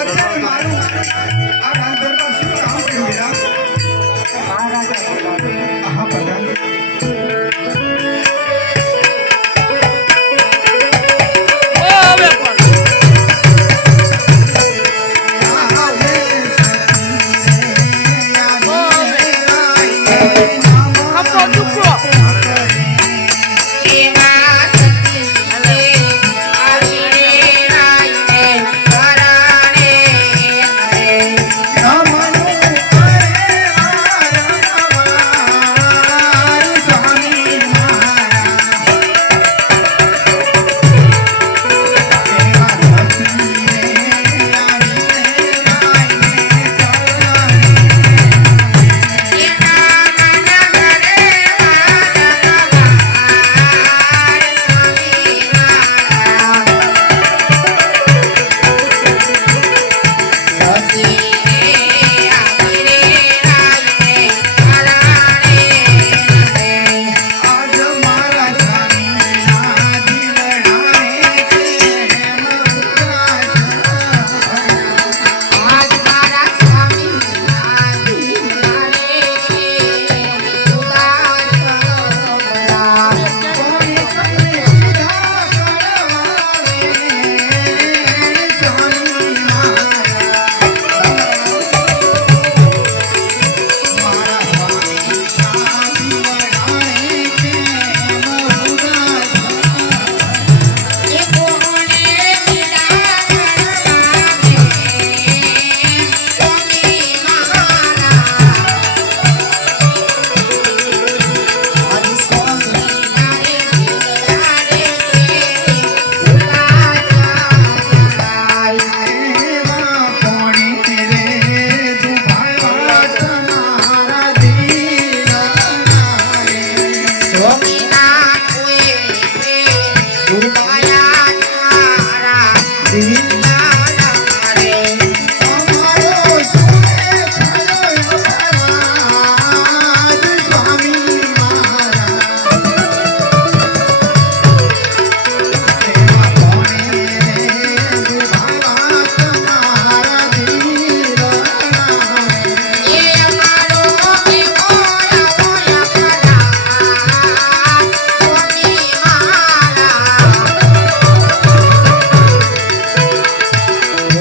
અત્યારે મારું. આ રાજ દરબાર શું કામ કર્યું? રાજા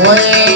away.